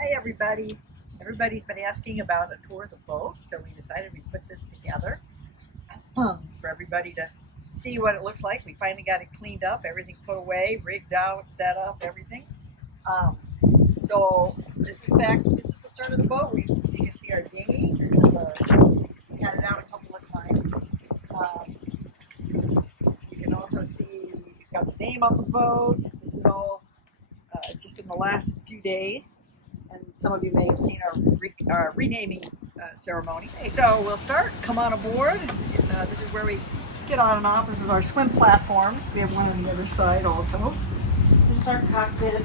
Hi everybody. Everybody's been asking about a tour of the boat, so we decided we'd put this together for everybody to see what it looks like. We finally got it cleaned up, everything put away, rigged out, set up, everything. Um, so this is the start of the boat. You can see our dinghy. We had it out a couple of times. You can also see we've got the name on the boat. This is all just in the last few days. And some of you may have seen our renaming ceremony. Okay, so we'll start. Come on aboard. This is where we get on and off. This is our swim platforms. We have one on the other side also. This is our cockpit.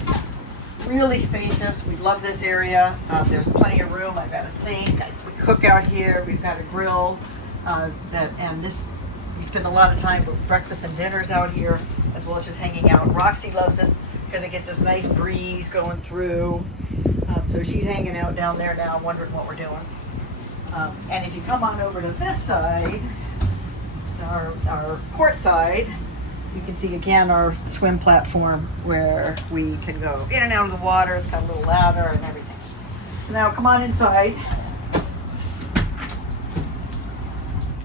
Really spacious. We love this area. There's plenty of room. I've got a sink. We cook out here. We've got a grill. We spend a lot of time with breakfast and dinners out here, as well as just hanging out. Roxy loves it because it gets this nice breeze going through. So she's hanging out down there now, wondering what we're doing. And if you come on over to this side, our port side, you can see again our swim platform where we can go in and out of the water. It's got a little ladder and everything. So now come on inside.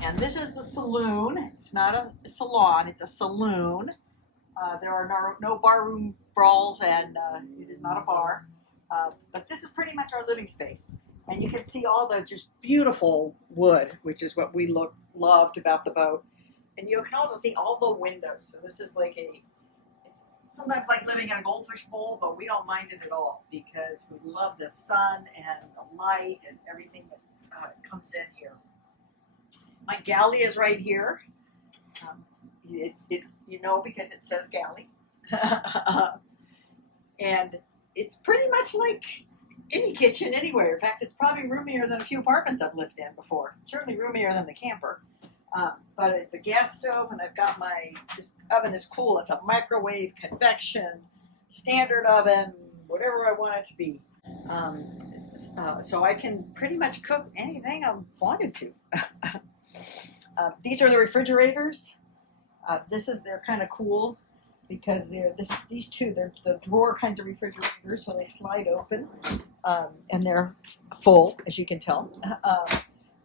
And this is the saloon. It's not a salon, it's a saloon. There are no barroom brawls, and it is not a bar. But this is pretty much our living space. And you can see all the just beautiful wood, which is what we loved about the boat. And you can also see all the windows. So this is like it's sometimes like living in a goldfish bowl, but we don't mind it at all because we love the sun and the light and everything that comes in here. My galley is right here. Because it says galley. And it's pretty much like any kitchen anywhere. In fact, it's probably roomier than a few apartments I've lived in before. Certainly roomier than the camper. But it's a gas stove, and I've got this oven is cool. It's a microwave, convection, standard oven, whatever I want it to be. So I can pretty much cook anything I wanted to. These are the refrigerators. They're kind of cool because they're the drawer kinds of refrigerators, so they slide open, and they're full, as you can tell.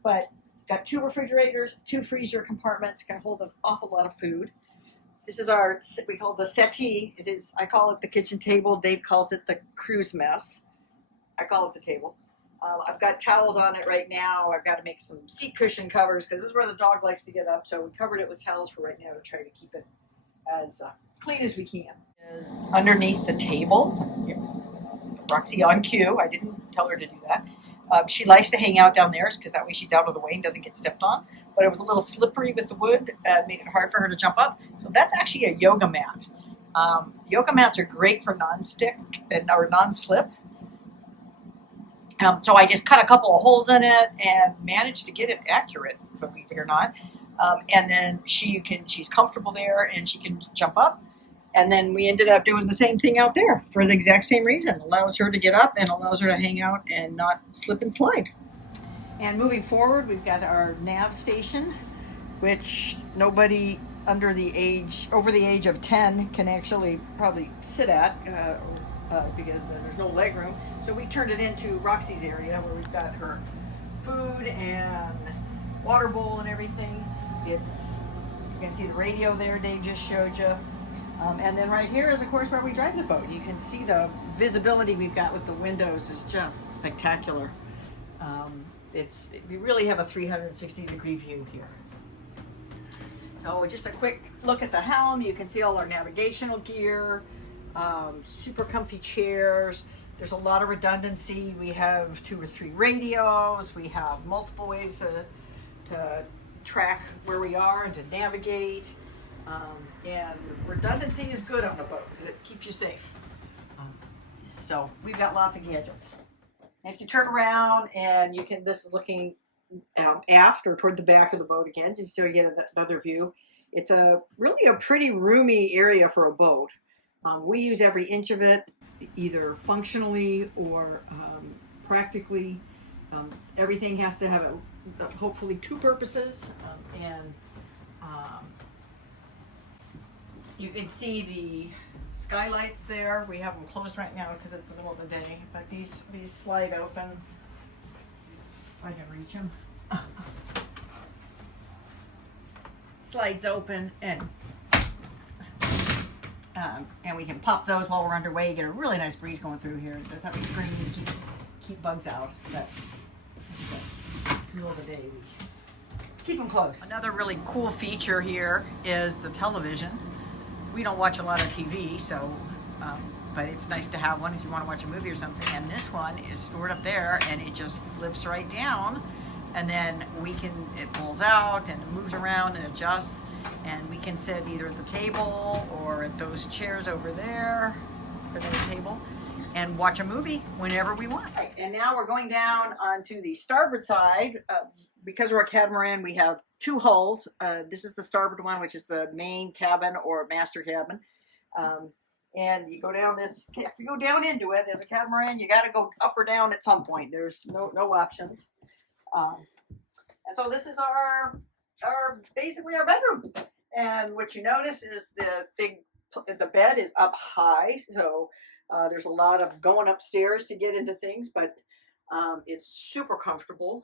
But got two refrigerators, two freezer compartments, can hold an awful lot of food. This is we call it the settee. I call it the kitchen table. Dave calls it the cruise mess. I call it the table. I've got towels on it right now. I've got to make some seat cushion covers because this is where the dog likes to get up. So we covered it with towels for right now to try to keep it as clean as we can. Is underneath the table. Roxy on cue. I didn't tell her to do that. She likes to hang out down there because that way she's out of the way and doesn't get stepped on. But it was a little slippery with the wood and made it hard for her to jump up. So that's actually a yoga mat. Yoga mats are great for non-stick or non-slip. So I just cut a couple of holes in it and managed to get it accurate, believe it or not. And then she's comfortable there and she can jump up. And then we ended up doing the same thing out there for the exact same reason. Allows her to get up and allows her to hang out and not slip and slide. And moving forward, we've got our nav station, which nobody over the age of 10 can actually probably sit at because there's no leg room. So we turned it into Roxy's area where we've got her food and water bowl and everything. You can see the radio there Dave just showed you. And then right here is, of course, where we drive the boat. You can see the visibility we've got with the windows is just spectacular. We really have a 360-degree view here. So just a quick look at the helm. You can see all our navigational gear, super comfy chairs. There's a lot of redundancy. We have 2 or 3 radios. We have multiple ways to track where we are and to navigate. And redundancy is good on the boat. It keeps you safe. So we've got lots of gadgets. And if you turn around and this is looking aft or toward the back of the boat again, just so you get another view. It's really a pretty roomy area for a boat. We use every inch of it, either functionally or practically. Everything has to have hopefully 2 purposes, and You can see the skylights there. We have them closed right now because it's the middle of the day, but these slide open. If I can reach them. Slides open, and we can pop those while we're underway. You get a really nice breeze going through here. It does have a screen to keep bugs out, but middle of the day we keep them closed. Another really cool feature here is the television. We don't watch a lot of TV, so but it's nice to have one if you want to watch a movie or something. And this one is stored up there, and it just flips right down, and then it pulls out and it moves around and adjusts, and we can sit either at the table or at those chairs over there, or the table, and watch a movie whenever we want. Right, and now we're going down onto the starboard side. Because we're a catamaran, we have two hulls. This is the starboard one, which is the main cabin or master cabin. And you go down this, you have to go down into it. As a catamaran, you got to go up or down at some point. There's no options. And so this is our basically our bedroom. And what you notice is the bed is up high. So there's a lot of going upstairs to get into things, but it's super comfortable.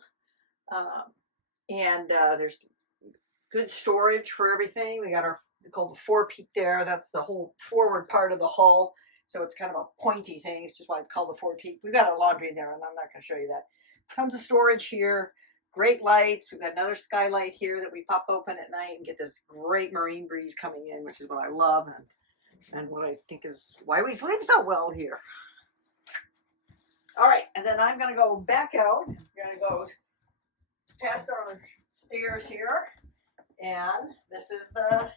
And there's good storage for everything. We got called the forepeak there. That's the whole forward part of the hull. So it's kind of a pointy thing. It's just why it's called the forepeak. We've got our laundry there, and I'm not going to show you that. Tons of storage here. Great lights. We've got another skylight here that we pop open at night and get this great marine breeze coming in, which is what I love and what I think is why we sleep so well here. All right, and then I'm going to go back out. I'm going to go past our stairs here, and this is the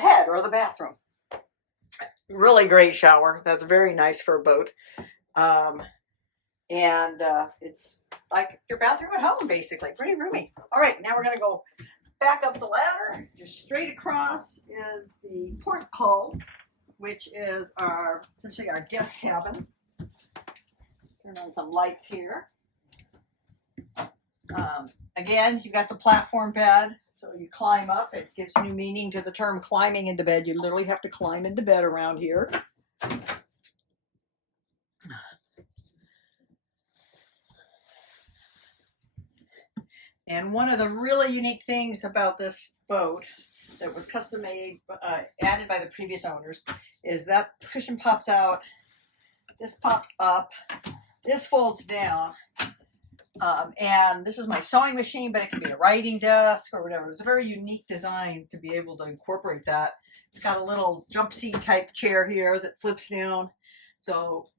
head or the bathroom. Really great shower. That's very nice for a boat. And it's like your bathroom at home, basically. Pretty roomy. All right, now we're going to go back up the ladder. Just straight across is the port hull, which is essentially our guest cabin. Turn on some lights here. Again, you got the platform bed, so you climb up. It gives new meaning to the term climbing into bed. You literally have to climb into bed around here. And one of the really unique things about this boat that was custom made, added by the previous owners, is that cushion pops out, this pops up, this folds down, and this is my sewing machine, but it can be a writing desk or whatever. It was a very unique design to be able to incorporate that. It's got a little jump seat type chair here that flips down. So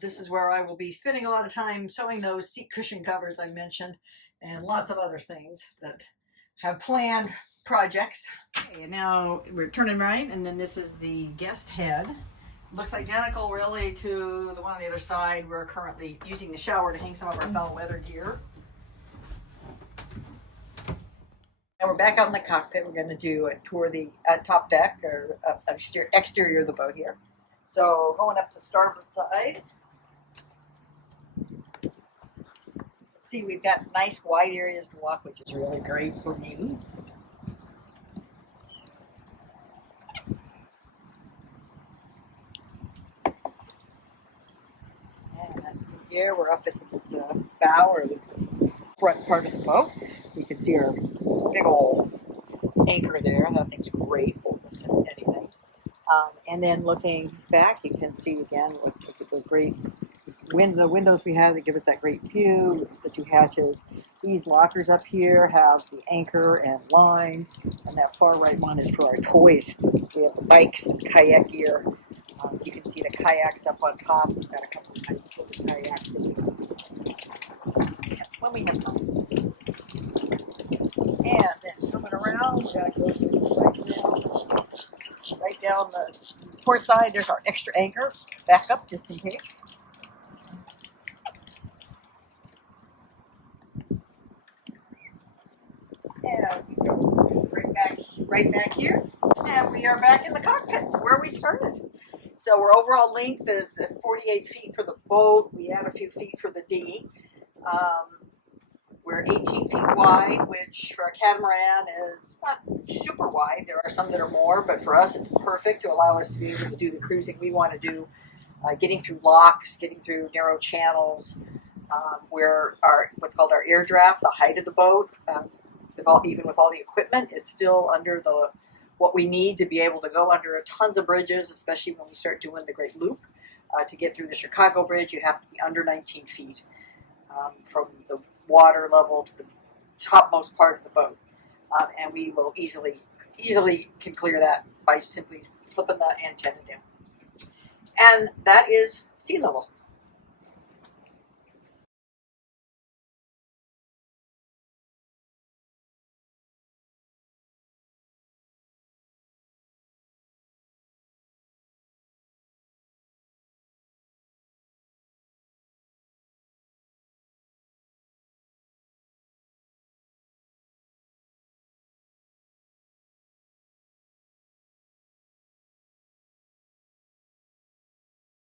this is where I will be spending a lot of time sewing those seat cushion covers I mentioned, and lots of other things that have planned projects. Okay, and now we're turning right, and then this is the guest head. Looks identical really to the one on the other side. We're currently using the shower to hang some of our foul weather gear. Now we're back out in the cockpit. We're going to do a tour of the top deck or exterior of the boat here. So going up the starboard side. See, we've got nice wide areas to walk, which is really great for me. And here we're up at the bow or the front part of the boat. You can see our big old anchor there. That thing's great, hold us in anything. And then looking back, you can see again, look at the great the windows we have that give us that great view, the two hatches. These lockers up here have the anchor and line, and that far right one is for our toys. We have the bikes and kayak gear. You can see the kayaks up on top. We've got a couple of nice little kayaks when we have fun. And then coming around, we gotta go right down the port side. There's our extra anchor. Back up just in case. And we go right back here, and we are back in the cockpit where we started. So our overall length is 48 feet for the boat. We add a few feet for the dinghy. We're 18 feet wide, which for a catamaran is not super wide. There are some that are more, but for us it's perfect to allow us to be able to do the cruising we want to do, getting through locks, getting through narrow channels, where what's called our air draft, the height of the boat, even with all the equipment, is still under what we need to be able to go under tons of bridges, especially when we start doing the Great Loop. To get through the Chicago Bridge, you have to be under 19 feet from the water level to the topmost part of the boat, and we will easily can clear that by simply flipping the antenna down. And that is sea level.